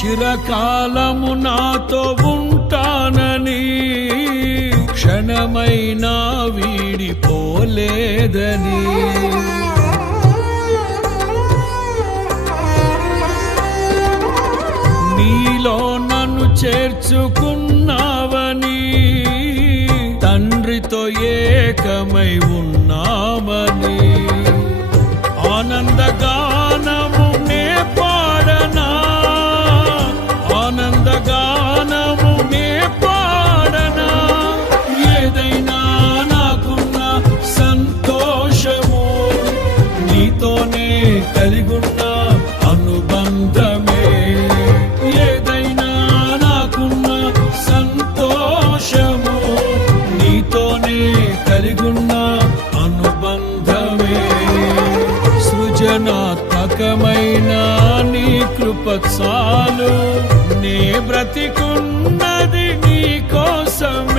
చిరకాలము నాతో ఉంటానని, క్షణమైనా వీడిపోలేదని. నీలో నన్ను చేర్చుకున్నావని, తండ్రితో ఏకమై ఉన్నామని. ఆనందగానము నే పాడనా, ఆనందగానము నే పాడనా. ఏదైనా నాకున్న సంతోషము, నీతోనే కలిగున్న అనుబంధమే. ఏదైనా నాకున్న సంతోషము, నీతోనే కలిగున్న అనుబంధమే. సృజనాత్మకమైన నీ కృప చాలు, నే బ్రతికున్న